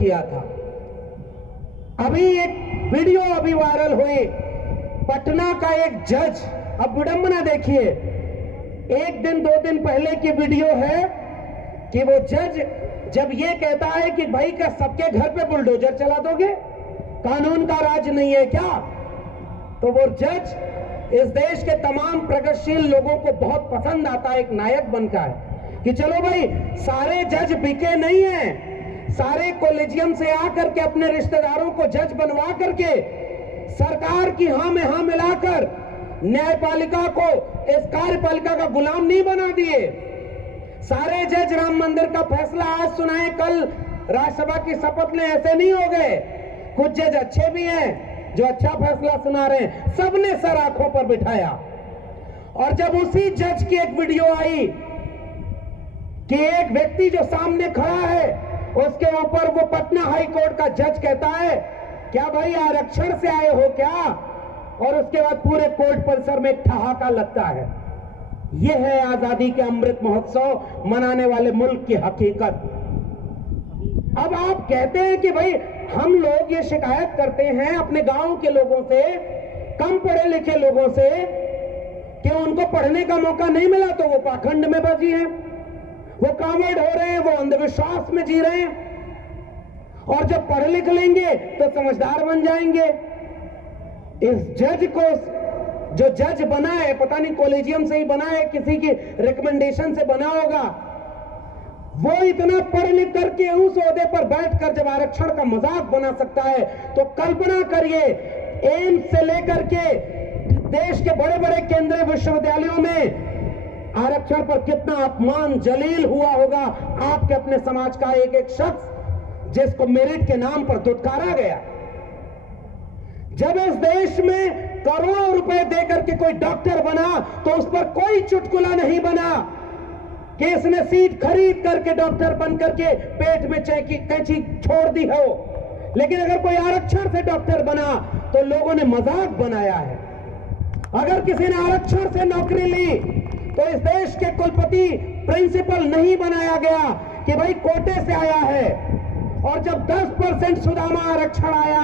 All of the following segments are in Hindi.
किया था। अभी एक वीडियो वायरल हुई, पटना का एक जज, अब विडंबना देखिए, एक दिन 2 दिन पहले की वीडियो है कि वो जज जब ये कहता है कि भाई क्या सबके घर पे बुलडोजर चला दोगे, कानून का राज नहीं है क्या? तो वो जज इस देश के तमाम प्रगतिशील लोगों को बहुत पसंद आता है, एक नायक बनता है कि चलो भाई सारे जज बिके नहीं हैं, सारे कॉलेजियम से आकर के अपने रिश्तेदारों को जज बनवा करके सरकार की हां में हां मिलाकर न्यायपालिका को इस कार्यपालिका का गुलाम नहीं बना दिए। सारे जज राम मंदिर का फैसला आज सुनाए, कल राज्यसभा की शपथ लें, ऐसे नहीं हो गए। कुछ जज अच्छे भी हैं जो अच्छा फैसला सुना रहे हैं, सबने सर आंखों पर बिठाया। और जब उसी जज की एक वीडियो आई कि एक व्यक्ति जो सामने खड़ा है उसके ऊपर वो पटना हाई कोर्ट का जज कहता है क्या भाई आरक्षण से आए हो क्या, और उसके बाद पूरे कोर्ट परिसर में एक ठहाका लगता है। यह है आजादी के अमृत महोत्सव मनाने वाले मुल्क की हकीकत। अब आप कहते हैं कि भाई हम लोग ये शिकायत करते हैं अपने गांव के लोगों से, कम पढ़े लिखे लोगों से, कि उनको पढ़ने का मौका नहीं मिला तो वो पाखंड में बजी हैं, वो कांवड़ हो रहे हैं, वो अंधविश्वास में जी रहे हैं, और जब पढ़ लिख लेंगे तो समझदार बन जाएंगे। इस जज को, जो जज बना है, पता नहीं कॉलेजियम से ही बना है, किसी की रिकमेंडेशन से बना होगा, वो इतना पढ़ लिख करके उस ओहदे पर बैठकर जब आरक्षण का मजाक बना सकता है तो कल्पना करिए एम्स से लेकर के देश के बड़े बड़े केंद्रीय विश्वविद्यालयों में आरक्षण पर कितना अपमान जलील हुआ होगा आपके अपने समाज का एक एक शख्स जिसको मेरिट के नाम पर दुत्कारा गया। जब इस देश में करोड़ों रुपए देकर के कोई डॉक्टर बना तो उस पर कोई चुटकुला नहीं बना कि इसने सीट खरीद करके डॉक्टर बन करके पेट में कैंची छोड़ दी हो, लेकिन अगर कोई आरक्षण से डॉक्टर बना तो लोगों ने मजाक बनाया है। अगर किसी ने आरक्षण से नौकरी ली तो इस देश के कुलपति प्रिंसिपल नहीं बनाया गया कि भाई कोटे से आया है, और जब 10% सुदामा आरक्षण आया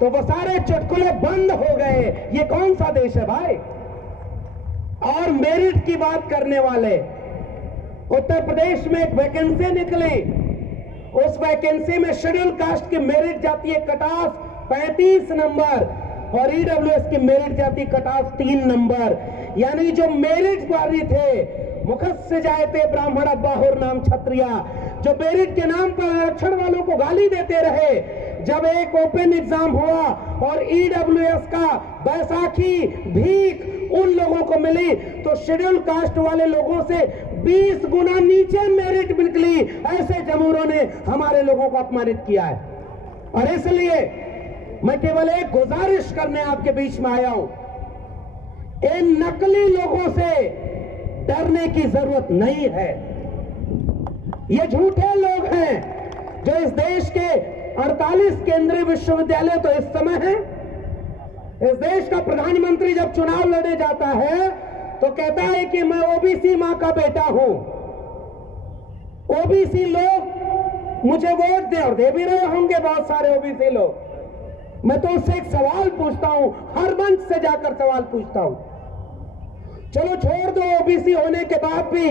तो वो सारे चुटकुले बंद हो गए। ये कौन सा देश है भाई? और मेरिट की बात करने वाले, उत्तर प्रदेश में एक वैकेंसी निकली, उस वैकेंसी में शेड्यूल कास्ट की मेरिट जाती है कट ऑफ 35 नंबर और ईडब्ल्यूएस की मेरिट जाती कट ऑफ 3 नंबर। यानी जो मेरिट वाली थे, मुखस्य जायते ब्राह्मण बाहुर नाम क्षत्रिया, जो मेरिट के नाम पर आरक्षण वालों को गाली देते रहे, जब एक ओपन एग्जाम हुआ और ईडब्ल्यूएस का बैसाखी भीख उन लोगों को मिली तो शेड्यूल कास्ट वाले लोगों से 20 गुना नीचे मेरिट निकली। ऐसे जमूरों ने हमारे लोगों को अपमानित किया है। और इसलिए मैं केवल एक गुजारिश करने आपके बीच में आया हूं, इन नकली लोगों से डरने की जरूरत नहीं है। ये झूठे लोग हैं जो इस देश के 48 केंद्रीय विश्वविद्यालय तो इस समय है। इस देश का प्रधानमंत्री जब चुनाव लड़ने जाता है तो कहता है कि मैं ओबीसी मां का बेटा हूं, ओबीसी लोग मुझे वोट दे, और दे भी रहे होंगे बहुत सारे ओबीसी लोग। मैं तो उससे एक सवाल पूछता हूं, हर मंच से जाकर सवाल पूछता हूं, चलो छोड़ दो ओबीसी होने के बाद भी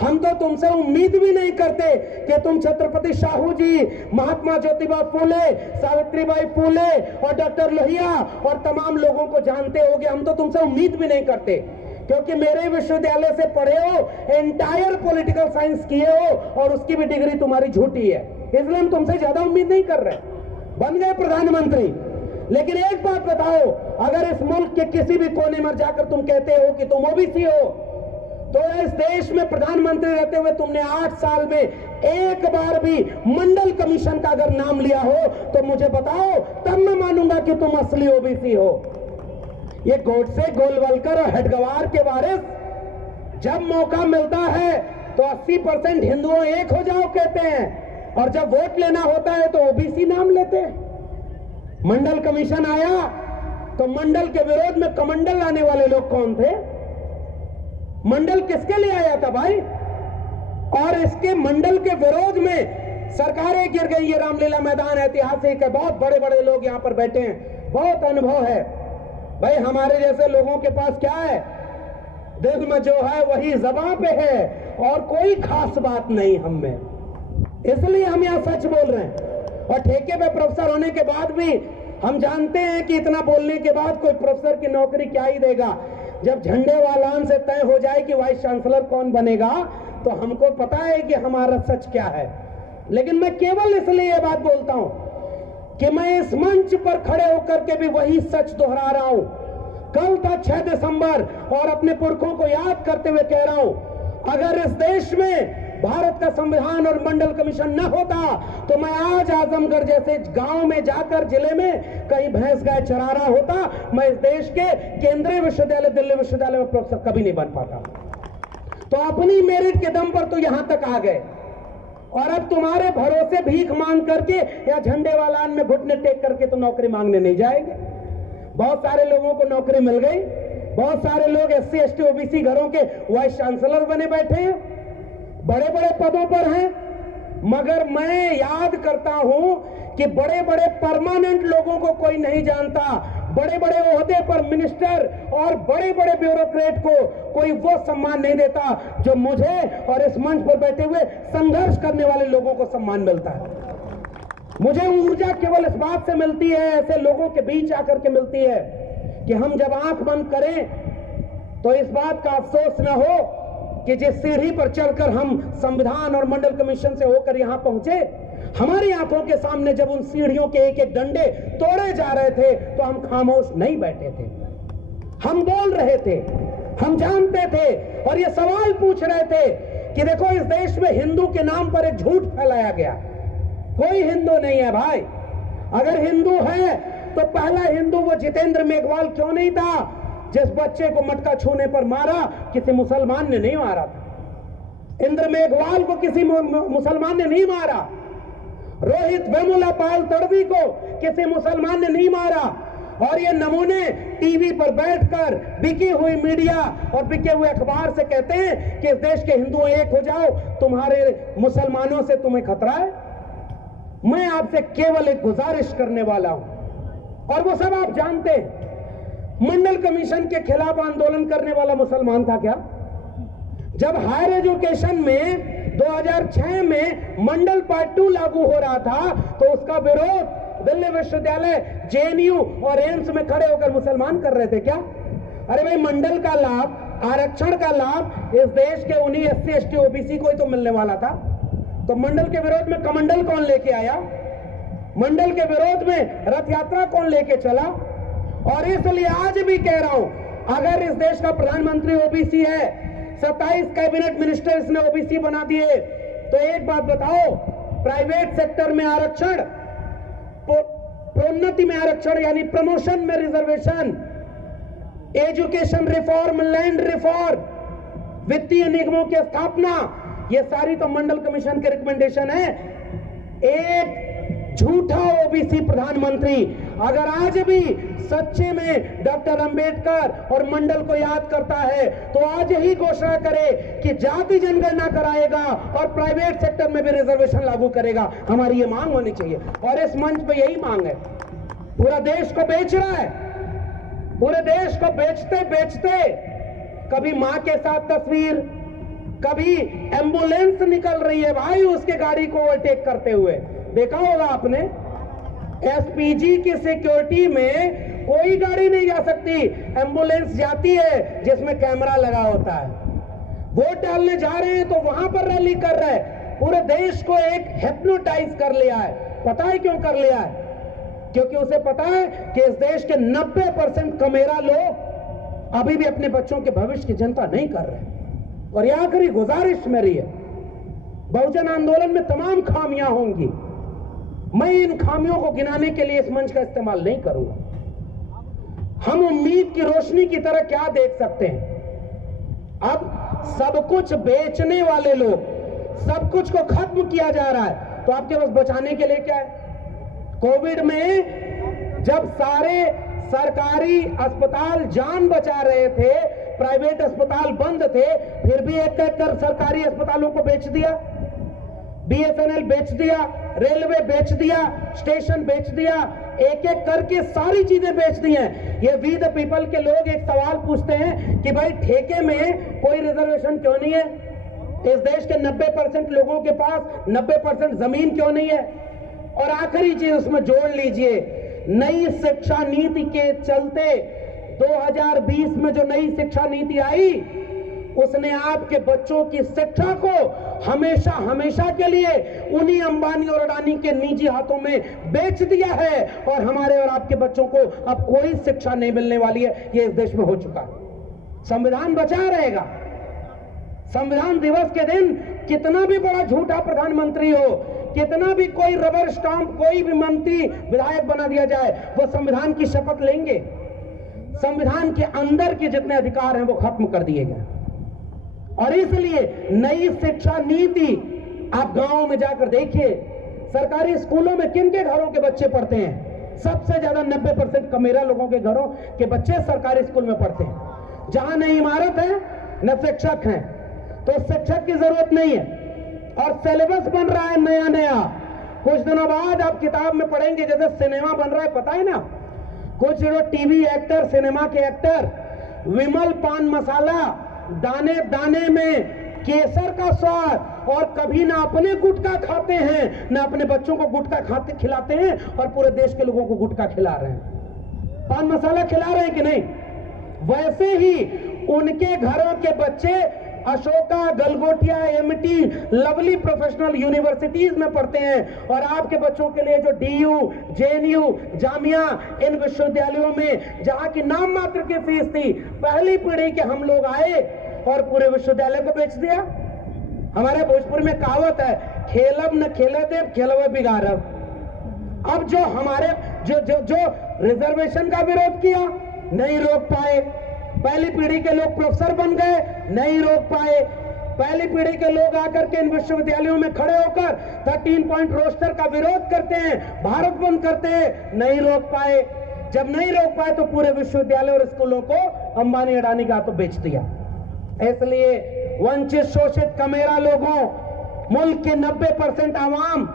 हम तो तुमसे उम्मीद भी नहीं करते कि तुम छत्रपति शाहू जी, महात्मा ज्योतिबा फूले, सावित्रीबाई फूले और डॉक्टर लोहिया और तमाम लोगों को जानते होगे। हम तो तुमसे उम्मीद भी नहीं करते क्योंकि मेरे विश्वविद्यालय से पढ़े हो, एंटायर पॉलिटिकल साइंस किए हो और उसकी भी डिग्री तुम्हारी झूठी है, इसलिए हम तुमसे ज्यादा उम्मीद नहीं कर रहे। बन गए प्रधानमंत्री, लेकिन एक बात बताओ, अगर इस मुल्क के किसी भी कोने में जाकर तुम कहते हो कि तुम ओबीसी हो, तो इस देश में प्रधानमंत्री रहते हुए तुमने 8 साल में एक बार भी मंडल कमीशन का अगर नाम लिया हो तो मुझे बताओ, तब मैं मानूंगा कि तुम असली ओबीसी हो। ये गोडसे, गोलवलकर और हेडगवार के वारिस जब मौका मिलता है तो 80% हिंदुओं एक हो जाओ कहते हैं, और जब वोट लेना होता है तो ओबीसी नाम लेते हैं। मंडल कमीशन आया तो मंडल के विरोध में कमंडल लाने वाले लोग कौन थे? मंडल किसके लिए आया था भाई? और इसके मंडल के विरोध में सरकारें गिर गई। ये रामलीला मैदान ऐतिहासिक है, बहुत बड़े बड़े लोग यहाँ पर बैठे हैं, बहुत अनुभव है। भाई हमारे जैसे लोगों के पास क्या है, दिल में जो है वही ज़बां पे है और कोई खास बात नहीं हम में, इसलिए हम यहाँ सच बोल रहे हैं। और ठेके पे प्रोफेसर होने के बाद भी हम जानते हैं कि इतना बोलने के बाद कोई प्रोफेसर की नौकरी क्या ही देगा। जब झंडे वालान से तय हो जाए कि वाइस चांसलर कौन बनेगा तो हमको पता है कि हमारा सच क्या है। लेकिन मैं केवल इसलिए ये बात बोलता हूं कि मैं इस मंच पर खड़े होकर के भी वही सच दोहरा रहा हूं। कल था 6 दिसंबर और अपने पुरखों को याद करते हुए कह रहा हूं, अगर इस देश में भारत का संविधान और मंडल कमीशन न होता तो मैं आज आजमगढ़ जैसे गांव में जाकर जिले में कहीं भैंस गाय चरा रहा होता। मैं इस देश के केंद्रीय विश्वविद्यालय दिल्ली विश्वविद्यालय में प्रोफेसर कभी नहीं बन पाता। तो अपनी मेरिट के दम पर तो यहां तक आ गए और अब तुम्हारे भरोसे भीख मांग करके या झंडे वालान में घुटने टेक करके तो नौकरी मांगने नहीं जाएंगे। बहुत सारे लोगों को नौकरी मिल गई, बहुत सारे लोग SC ST OBC घरों के वाइस चांसलर बने बैठे हैं, बड़े बड़े पदों पर हैं। मगर मैं याद करता हूं कि बड़े बड़े परमानेंट लोगों को कोई नहीं जानता, बड़े बड़े ओहदे पर मिनिस्टर और बड़े बड़े ब्यूरोक्रेट को कोई वो सम्मान नहीं देता जो मुझे और इस मंच पर बैठे हुए संघर्ष करने वाले लोगों को सम्मान मिलता है। मुझे ऊर्जा केवल इस बात से मिलती है, ऐसे लोगों के बीच आकर के मिलती है कि हम जब आंख बंद करें तो इस बात का अफसोस न हो कि जिस सीढ़ी पर चलकर हम संविधान और मंडल कमीशन से होकर यहां पहुंचे, हमारी आंखों के सामने जब उन सीढ़ियों के एक एक डंडे तोड़े जा रहे थे तो हम खामोश नहीं बैठे थे, हम बोल रहे थे, हम जानते थे और ये सवाल पूछ रहे थे कि देखो इस देश में हिंदू के नाम पर एक झूठ फैलाया गया। कोई हिंदू नहीं है भाई। अगर हिंदू है तो पहला हिंदू वो जितेंद्र मेघवाल क्यों नहीं था जिस बच्चे को मटका छूने पर मारा किसी मुसलमान ने नहीं मारा था। इंद्र मेघवाल को किसी मुसलमान ने नहीं मारा। रोहित वेमुला पाल तड़वी को किसी मुसलमान ने नहीं मारा। और ये नमूने टीवी पर बैठकर बिकी हुई मीडिया और बिके हुए अखबार से कहते हैं कि इस देश के हिंदुओं एक हो जाओ, तुम्हारे मुसलमानों से तुम्हें खतरा है। मैं आपसे केवल एक गुजारिश करने वाला हूं और वो सब आप जानते हैं। मंडल कमीशन के खिलाफ आंदोलन करने वाला मुसलमान था क्या? जब हायर एजुकेशन में 2006 में मंडल पार्ट 2 लागू हो रहा था तो उसका विरोध दिल्ली विश्वविद्यालय, JNU और एम्स में खड़े होकर मुसलमान कर रहे थे क्या? अरे भाई, मंडल का लाभ, आरक्षण का लाभ इस देश के उन्हीं SC ST OBC को ही तो मिलने वाला था। तो मंडल के विरोध में कमंडल कौन लेके आया? मंडल के विरोध में रथ यात्रा कौन लेके चला? और इसलिए आज भी कह रहा हूं, अगर इस देश का प्रधानमंत्री OBC है, 27 कैबिनेट मिनिस्टर इसने OBC बना दिए, तो एक बात बताओ, प्राइवेट सेक्टर में आरक्षण, प्रोन्नति में आरक्षण यानी प्रमोशन में reservation, education reform, land reform, वित्तीय निगमों की स्थापना, ये सारी तो मंडल कमीशन के रिकमेंडेशन है। एक झूठा OBC प्रधानमंत्री अगर आज भी सच्चे में डॉक्टर अंबेडकर और मंडल को याद करता है तो आज ही घोषणा करे कि जाति जनगणना कराएगा और प्राइवेट सेक्टर में भी रिजर्वेशन लागू करेगा। हमारी ये मांग होनी चाहिए और इस मंच पे यही मांग है। पूरा देश को बेच रहा है, पूरे देश को बेचते बेचते कभी मां के साथ तस्वीर, कभी एम्बुलेंस निकल रही है भाई उसके गाड़ी को ओवरटेक करते हुए, देखा होगा आपने। SPG की सिक्योरिटी में कोई गाड़ी नहीं जा सकती, एम्बुलेंस जाती है जिसमें कैमरा लगा होता है। वोट डालने जा रहे हैं तो वहां पर रैली कर रहे हैं। पूरे देश को एक हिप्नोटाइज कर लिया है। पता है क्यों कर लिया है? क्योंकि उसे पता है कि इस देश के 90% कमेरा लोग अभी भी अपने बच्चों के भविष्य की चिंता नहीं कर रहे। और ये आखिरी गुजारिश मेरी है, बहुजन आंदोलन में तमाम खामियां होंगी, मैं इन खामियों को गिनाने के लिए इस मंच का इस्तेमाल नहीं करूंगा। हम उम्मीद की रोशनी की तरह क्या देख सकते हैं? अब सब कुछ बेचने वाले लोग, सब कुछ को खत्म किया जा रहा है, तो आपके पास बचाने के लिए क्या है? कोविड में जब सारे सरकारी अस्पताल जान बचा रहे थे, प्राइवेट अस्पताल बंद थे, फिर भी एक एक कर सरकारी अस्पतालों को बेच दिया। BSNL बेच दिया, रेलवे बेच दिया, स्टेशन बेच दिया, एक एक करके सारी चीजें बेच दी हैं। ये वी द पीपल के लोग एक सवाल पूछते हैं कि भाई ठेके में कोई रिजर्वेशन क्यों नहीं है? इस देश के 90% लोगों के पास 90% जमीन क्यों नहीं है? और आखिरी चीज उसमें जोड़ लीजिए, नई शिक्षा नीति के चलते 2020 में जो नई शिक्षा नीति आई, उसने आपके बच्चों की शिक्षा को हमेशा हमेशा के लिए उन्हीं अंबानी और अडानी के निजी हाथों में बेच दिया है और हमारे और आपके बच्चों को अब कोई शिक्षा नहीं मिलने वाली है। ये इस देश में हो चुका है। संविधान बचा रहेगा। संविधान दिवस के दिन कितना भी बड़ा झूठा प्रधानमंत्री हो, कितना भी कोई रबर स्टाम्प कोई भी मंत्री विधायक बना दिया जाए, वो संविधान की शपथ लेंगे। संविधान के अंदर के जितने अधिकार हैं वो खत्म कर दिए गए। और इसलिए नई शिक्षा नीति आप गांवों में जाकर देखिए, सरकारी स्कूलों में किन के घरों के बच्चे पढ़ते हैं? सबसे ज्यादा 90% कमेरा लोगों के घरों के बच्चे सरकारी स्कूल में पढ़ते हैं। जहां न इमारत है न शिक्षक हैं, तो शिक्षक की जरूरत नहीं है। और सिलेबस बन रहा है नया नया। कुछ दिनों बाद आप किताब में पढ़ेंगे, जैसे सिनेमा बन रहा है, पता है ना, कुछ जो टीवी एक्टर, सिनेमा के एक्टर, विमल पान मसाला, दाने दाने में केसर का स्वाद, और कभी ना अपने गुटखा खाते हैं ना अपने बच्चों को गुटखा खाते खिलाते हैं, और पूरे देश के लोगों को गुटखा खिला रहे हैं, पान मसाला खिला रहे हैं कि नहीं? वैसे ही उनके घरों के बच्चे Ashoka, Galgotia, Amity, lovely professional universities में पढ़ते हैं। और आपके बच्चों के लिए जो DU, JNU, जामिया, इन विश्वविद्यालयों में जहां की नाम मात्र की फीस थी, पहली पीढ़ी के हम लोग आए और पूरे विश्वविद्यालय को बेच दिया। हमारे भोजपुर में कहावत है, खेलब न खेले देव, खेलवे बिगाड़ब। अब जो हमारे जो रिजर्वेशन का विरोध किया, नहीं रोक पाए। पहली पीढ़ी के लोग प्रोफेसर बन गए, नहीं रोक पाए। पहली पीढ़ी के लोग आकर के इन विश्वविद्यालयों में खड़े होकर 13 पॉइंट रोस्टर का विरोध करते हैं, भारत बंद करते हैं, नहीं रोक पाए। जब नहीं रोक पाए तो पूरे विश्वविद्यालय और स्कूलों को अंबानी अडानी का हाथों बेच दिया। इसलिए वंचित, शोषित, कमेरा लोगों, मुल्क के 90% आवाम,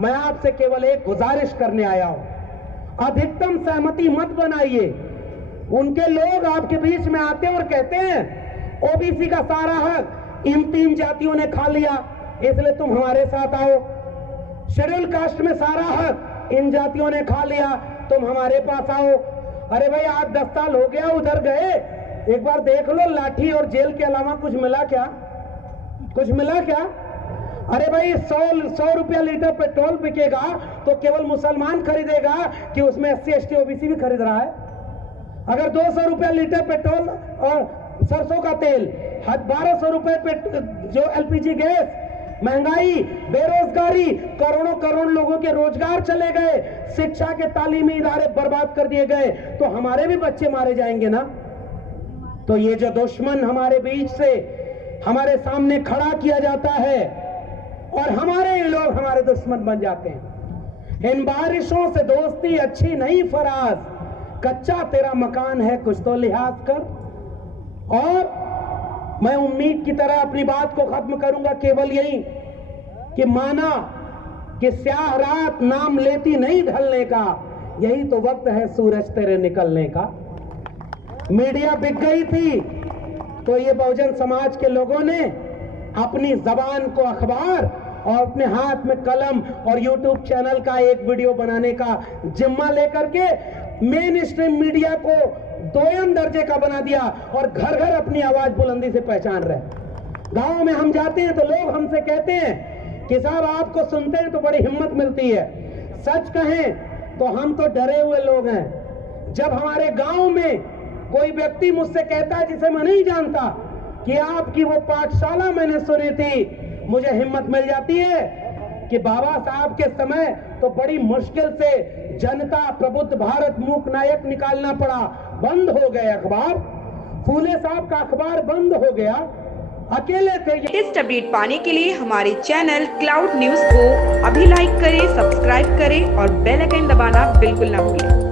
मैं आपसे केवल एक गुजारिश करने आया हूं, अधिकतम सहमति मत बनाइए। उनके लोग आपके बीच में आते हैं और कहते हैं ओबीसी का सारा हक इन 3 जातियों ने खा लिया, इसलिए तुम हमारे साथ आओ। शेड्यूल कास्ट में सारा हक इन जातियों ने खा लिया, तुम हमारे पास आओ। अरे भाई 8-10 साल हो गया उधर गए, एक बार देख लो, लाठी और जेल के अलावा कुछ मिला क्या? कुछ मिला क्या? अरे भाई 100 रुपया लीटर पेट्रोल बिकेगा तो केवल मुसलमान खरीदेगा कि उसमें SC ST OBC भी खरीद रहा है? अगर 200 रुपया लीटर पेट्रोल और सरसों का तेल, 1200 रुपए जो LPG गैस, महंगाई, बेरोजगारी, करोड़ों करोड़ लोगों के रोजगार चले गए, शिक्षा के तालीमी इदारे बर्बाद कर दिए गए, तो हमारे भी बच्चे मारे जाएंगे ना। तो ये जो दुश्मन हमारे बीच से हमारे सामने खड़ा किया जाता है और हमारे लोग हमारे दुश्मन बन जाते हैं। इन बारिशों से दोस्ती अच्छी नहीं फराज, कच्चा तेरा मकान है कुछ तो लिहाज कर। और मैं उम्मीद की तरह अपनी बात को खत्म करूंगा केवल यही कि माना कि स्याह रात नाम लेती नहीं ढलने का, यही तो वक्त है सूरज तेरे निकलने का। मीडिया बिक गई थी तो ये बहुजन समाज के लोगों ने अपनी जबान को अखबार और अपने हाथ में कलम और YouTube चैनल का एक वीडियो बनाने का जिम्मा लेकर के मेन स्ट्रीम मीडिया को दोयम दर्जे का बना दिया और घर घर अपनी आवाज बुलंदी से पहचान रहे। गांव में हम जाते हैं तो लोग हमसे कहते हैं कि साहब आपको सुनते हैं तो बड़ी हिम्मत मिलती है। सच कहें तो हम तो डरे हुए लोग हैं। जब हमारे गांव में कोई व्यक्ति मुझसे कहता है जिसे मैं नहीं जानता कि आपकी वो पाठशाला मैंने सुनी थी, मुझे हिम्मत मिल जाती है कि बाबा साहब के समय तो बड़ी मुश्किल से जनता प्रबुद्ध भारत मूक नायक निकालना पड़ा, बंद हो गए अखबार, फूले साहब का अखबार बंद हो गया, अकेले थे। लेटेस्ट अपडेट पाने के लिए हमारे चैनल क्लाउड न्यूज को अभी लाइक करें, सब्सक्राइब करें और बेल आइकन दबाना बिल्कुल ना भूलें।